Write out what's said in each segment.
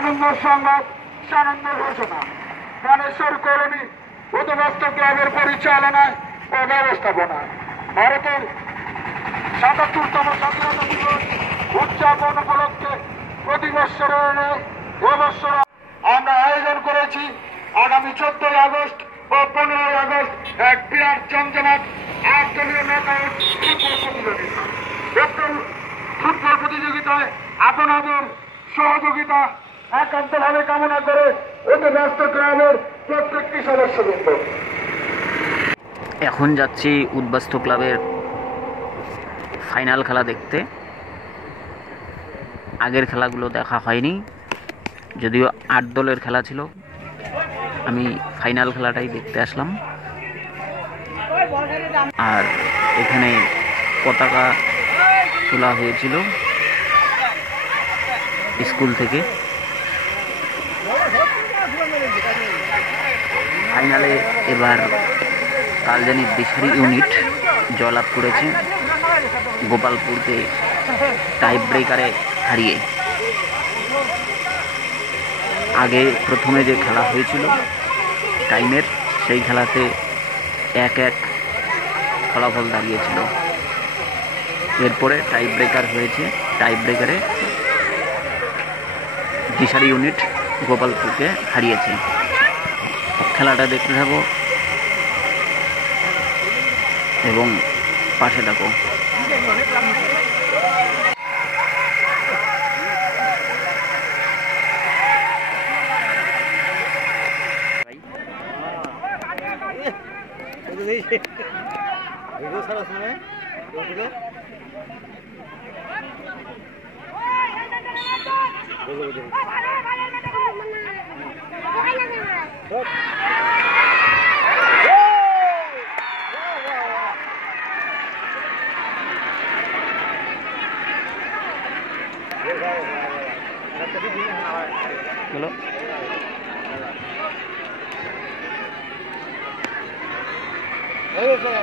আনন্দ সংবাদ সানন্দ ঘোষণা মানেশ্বর কলোনি উদ্বাস্তু ক্লাবের পরিচালনায় ও ব্যবস্থাপনায় ভারতের ৭৭তম স্বাধীনতা দিবস উদযাপন উপলক্ষে প্রতি বৎসরের এবছর আমরা আয়োজন করেছি আগামী ১৪ই আগস্ট ও ১৫ই আগস্ট এক বিরাট জমজমাট ৮ দলীয় নকআউট ফুটবল প্রতিযোগিতায় আপনাদের সহযোগিতা একান্তভাবে কামনা করে উদ্বাস্তু ক্লাবের প্রত্যেকটি সদস্যবৃন্দ। এখন যাচ্ছি উদ্বাস্তু ক্লাবের ফাইনাল খেলা দেখতে। আগের খেলাগুলো দেখা হয়নি, যদিও ৮ দলের খেলা ছিল। আমি ফাইনাল খেলাটাই দেখতে আসলাম। আর এখানে পতাকা তোলা হয়েছিল স্কুল থেকে। ফাইনালে এবার কালজানির দিশারি ইউনিট জয়লাভ করেছে গোপালপুরকে টাই ব্রেকারে হারিয়ে। আগে প্রথমে যে খেলা হয়েছিল টাইমের, সেই খেলাতে ১-১ ফলাফল দাঁড়িয়েছিল। এরপরে টাই ব্রেকার হয়েছে, টাই ব্রেকারে দিশারি ইউনিট গোপালপুরকে হারিয়েছে। খেলাটা দেখতে থাকো এবং পাশে থাকো।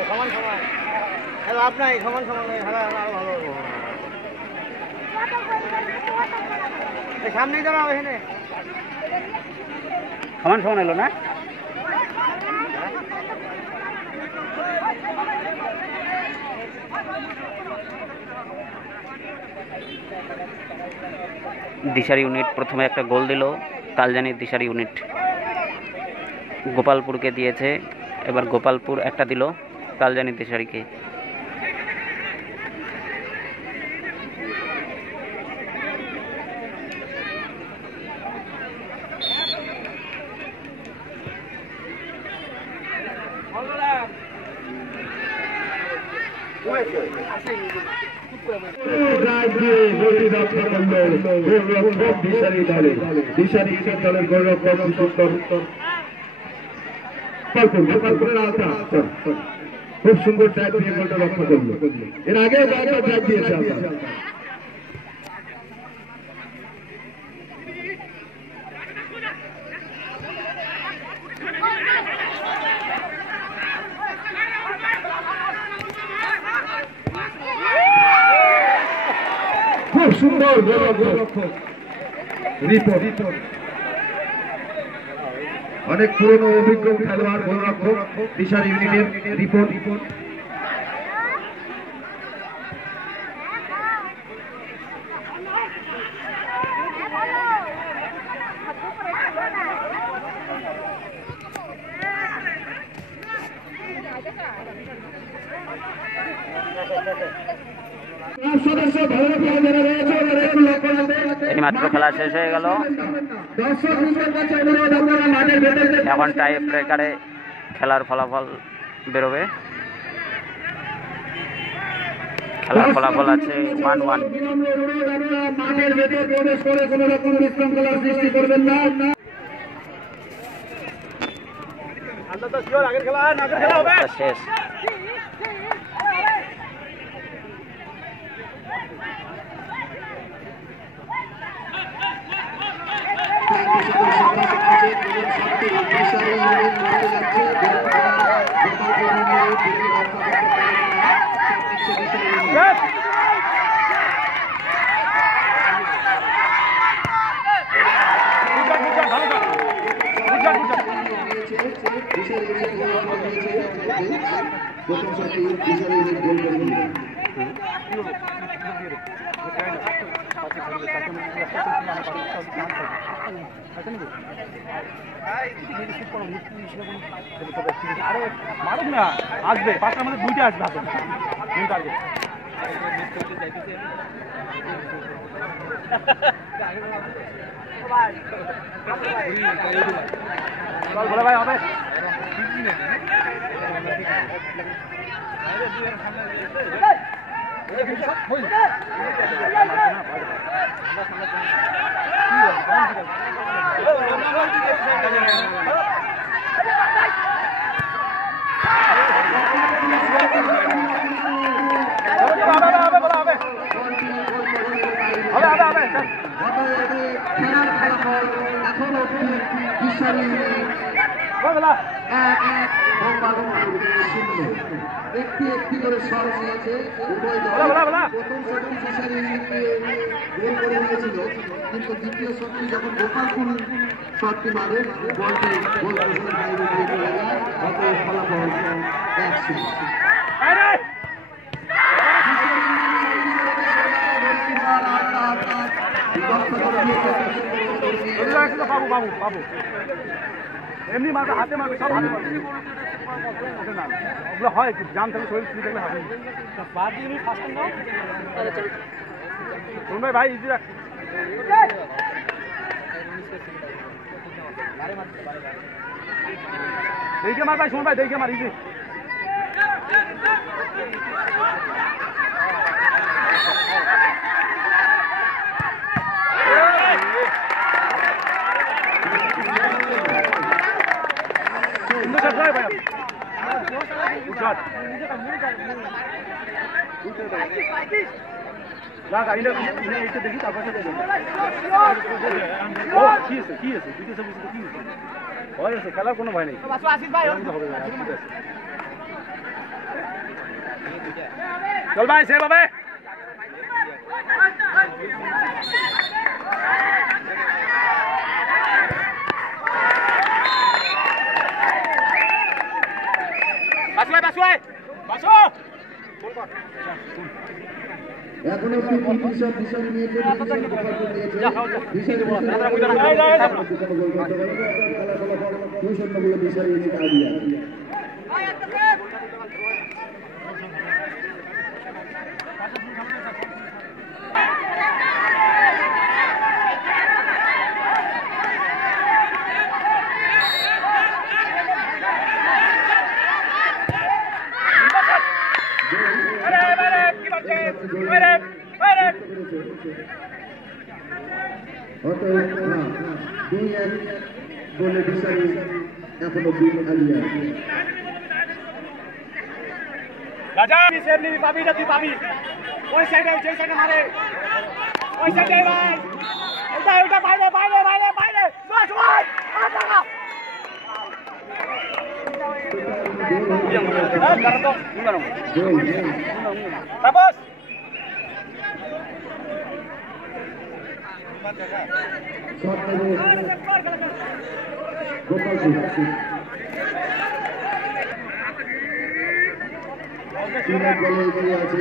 সমান সমান খেলা আপনার সমান সমান খেলা আরো ভালো হবে। সামনেই দাঁড়াও, এখানে সমান সমান এলো না। দিশারি ইউনিট প্রথমে একটা গোল দিল। কালজানির দিশারি ইউনিট গোপালপুরকে দিয়েছে, এবার গোপালপুর একটা দিল কালজানির দিশারিকে। দলের গৌরব খুব সুন্দর ট্র্যাক দিয়ে গোলটা রক্ষা করলো। এর আগেও কয়েকটা ট্র্যাক দিয়েছে আমরা। খুব সুন্দর গোলরক্ষক রিপোর্ট, অনেক পুরনো অভিজ্ঞ খেলোয়াড় গোলরক্ষক দিশারি ইউনিটের রিপোর্ট। এইমাত্র খেলা শেষ হয়ে গেল। এখন টাই ব্রেকারে খেলার ফলাফল বেরোবে। খেলার ফলাফল আছে 1-1। শেষ। বিশাল ইনিংস গোল রক্ষক হয়েছে প্রথম শটে বিশাল ইনিংস গোল রক্ষক মারুক না আসবে পাঁচটার মধ্যে দুইটা আসবে হাতে মেন টার্গেট বলে ভাই হবে একটি একটি করে শট নিয়েছে উভয় দল প্রথম শটটি বিশাল ইনিংসে গোল করে নিয়েছিল কিন্তু দ্বিতীয় শটটি যখন গোপালপুর শটটি মারে বলটি গোল পোস্টের বাইরে দিয়ে চলে যায় অতএব ফলাফল 100 বাবু বাবু বাবু এমনি মাথা হাতে মারবে সব হাতে মারবে ওগুলো হয় একটু জাম থাকলে শরীর ফ্রি থাকলে হবে বাদ দিয়ে ফার্স্ট নাও শুন ভাই ইজি রাখ দেখে মার ভাই শুন ভাই দেখে মার ইজি দেখি তারপর খেলার কোনো ভয় নেই চল ভাই সে ভাবে এখন একটি পিটিশন বিশাল নিয়েছে বলে বিশাল এখনো দিন আলিয়া রাজা সেমনি পাবি না তুই পাবি ওই সাইডে যে সাইডে মারে ওই সাইডে ভাই ওটা ওটা বাইরে বাইরে বাইরে বাইরে শট শট বাবস শট নেবে গোপালপুর তিন বলে এগিয়ে আছে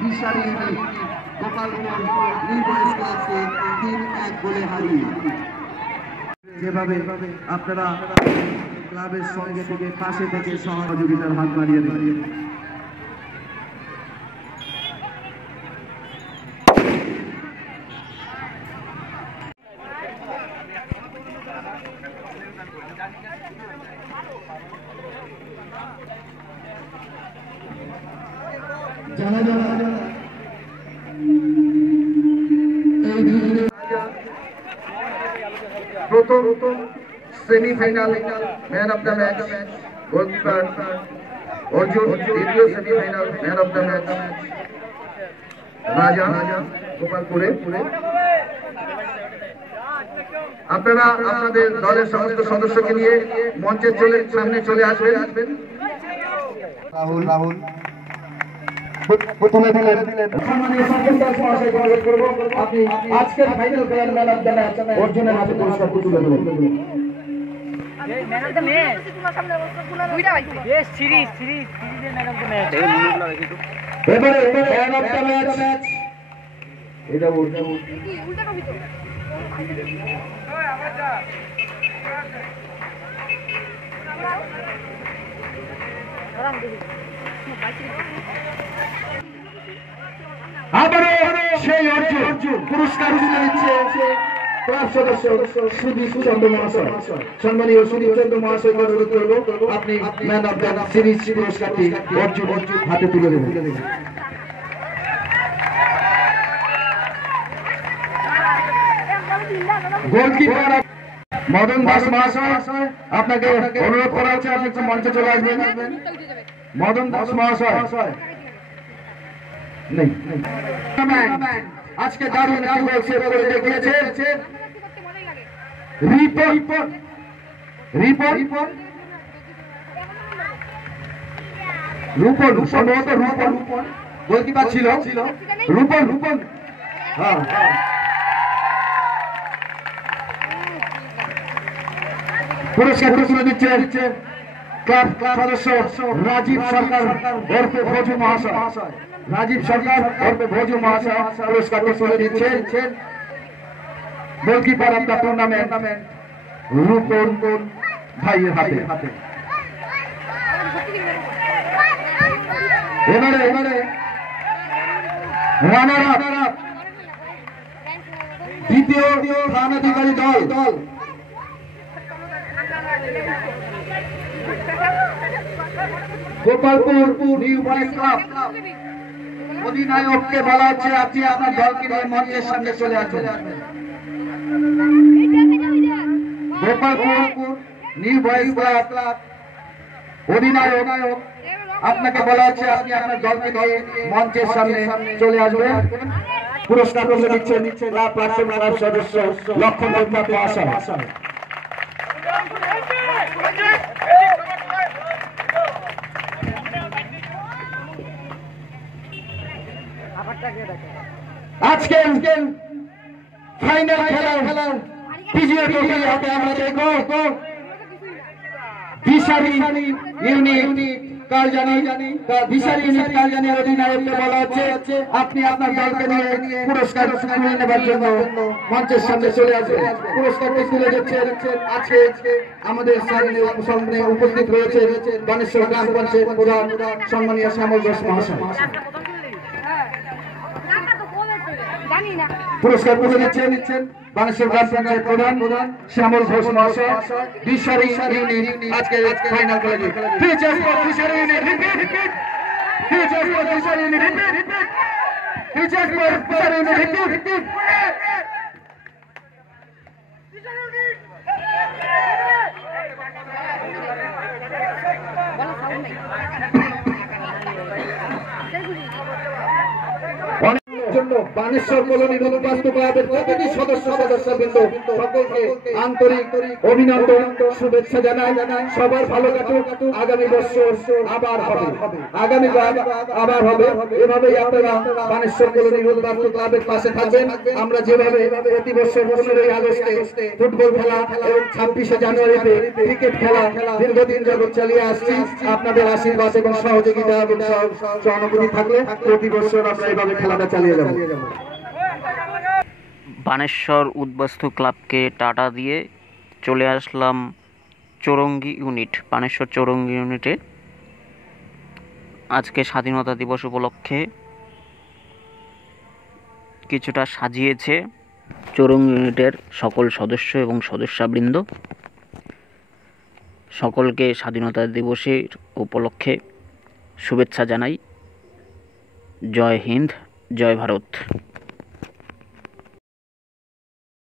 বিশাল যেভাবে আপনারা ক্লাবের সঙ্গে থেকে পাশে থেকে সহযোগিতার হাত বাড়িয়ে দেন জানা জানা প্রথম semifinal man of the match goalkeeper Arjun, দ্বিতীয় semifinal man of the match Raja গোপালপুরে। আপনারা আপনাদের দলের সমস্ত সদস্যকে নিয়ে মঞ্চের সামনে চলে আসবেন। রাহুল তুলে দিলেন। সম্মানীয় সরপঞ্চ মহাশয় অনুরোধ করব আপনি আজকের ফাইনাল খেলার ম্যান অফ দ্য ম্যাচ অর্জুনের হাতে পুরস্কার তুলে দেবেন। এবারে ম্যান অফ দ্য ম্যাচ এটা উল্টা আবারও সেই অর্জুন পুরস্কার তুলে দিচ্ছে ক্লাব সদস্য সুদীপ চন্দ্র মহাশয়। সম্মানীয় সুদীপ চন্দ্র মহাশয়কে অনুরোধ করব আপনি ম্যান অফ দ্য সিরিজ পুরস্কারটি অর্জুন হাতে তুলে দেবেন। গোলকিপার মদন দাস মহাশয়, আপনাকে অনুরোধ করা হচ্ছে আপনি একটু মঞ্চে চলে আসবেন। মদন দাস মহাশয় নেই, আজকে দারুণ সেভ করে দেখিয়েছে রূপন, সম্ভবত রূপন গোলকিপার ছিল। রূপন হ্যাঁ পুরস্কার তুলে দিচ্ছে ক্লাব সদস্য রাজীব সরকার ওরফে ভোজু মহাশয়। রাজীব সরকার ওরফে ভোজু মহাশয় পুরস্কার তুলে দিচ্ছেন goalkeeper of the tournament Rupon ভাইয়ের হাতে। এবারে রানার আপ দ্বিতীয় স্থান অধিকারী দল গোপালপুর নিউ বয়েজ ক্লাব। অধিনায়ককে বলা হচ্ছে আপনি আপনার দলকে নিয়ে মঞ্চের সামনে চলে আসবেন। গোপালপুর নিউ বয়েজ ক্লাব অধিনায়ক আপনাকে বলা হচ্ছে আপনি আপনার দলকে নিয়ে মঞ্চের সামনে চলে আসবেন। পুরস্কার তুলে দিচ্ছেন ক্লাব ক্লাব সদস্য লক্ষণ দেবনাথ মহাশয়। আজকে ফাইনাল খেলা পিজিএ ট্রফি হাতে আমরা দেখব বিশালী ইউনিট কালজানির অধিনায়ককে বলা হচ্ছে আপনি আপনার দলকে নিয়ে পুরস্কার তুলে নেবার জন্য মঞ্চের সামনে চলে আসবেন। পুরস্কারটি তুলে দিচ্ছেন আজকে আমাদের সামনে উপস্থিত রয়েছে বানেশ্বর গ্রাম পঞ্চায়েত প্রধান সম্মানীয় শ্যামল ঘোষ মহাশয়। পুরস্কার তুলে দিচ্ছেন বানেশ্বর গ্রাম পঞ্চায়েত প্রধান শ্যামল ঘোষ মহাশয়। বিশালী ইউনিট আজকে ফাইনাল খেলা features for Bishali unit features for Bishali unit features for Bishali unit জন্য বানেশ্বর কলোনির উদ্বাস্তু ক্লাবের প্রতিটি সদস্যবৃন্দ সকলকে আন্তরিক অভিনন্দন শুভেচ্ছা জানাই। সবার ভালো কাটুক। আগামী বছর আবার হবে, আবার হবে। এভাবেই আপনারা বানেশ্বর কলোনির উদ্বাস্তু ক্লাবের পাশে থাকবেন। আমরা যেভাবে প্রতি বছর 15ই আগস্টে ফুটবল খেলা এবং 26শে জানুয়ারিতে ক্রিকেট খেলা দীর্ঘদিন যাবত চালিয়ে আসছি, আপনাদের আশীর্বাদ এবং সহযোগিতা এবং সহানুভূতি থাকলে প্রতি বছর আমরা এইভাবে খেলাটা চালিয়ে যাব। বানেশ্বর উদ্বাস্তু ক্লাবকে টাটা দিয়ে চলে আসলাম চৌরঙ্গি ইউনিট। বানেশ্বর চৌরঙ্গি ইউনিটে আজকে স্বাধীনতা দিবস উপলক্ষে কিছুটা সাজিয়েছে চৌরঙ্গি ইউনিটের সকল সদস্য এবং সদস্যবৃন্দ। সকলকে স্বাধীনতা দিবসের উপলক্ষে শুভেচ্ছা জানাই। জয় হিন্দ, জয় ভারত।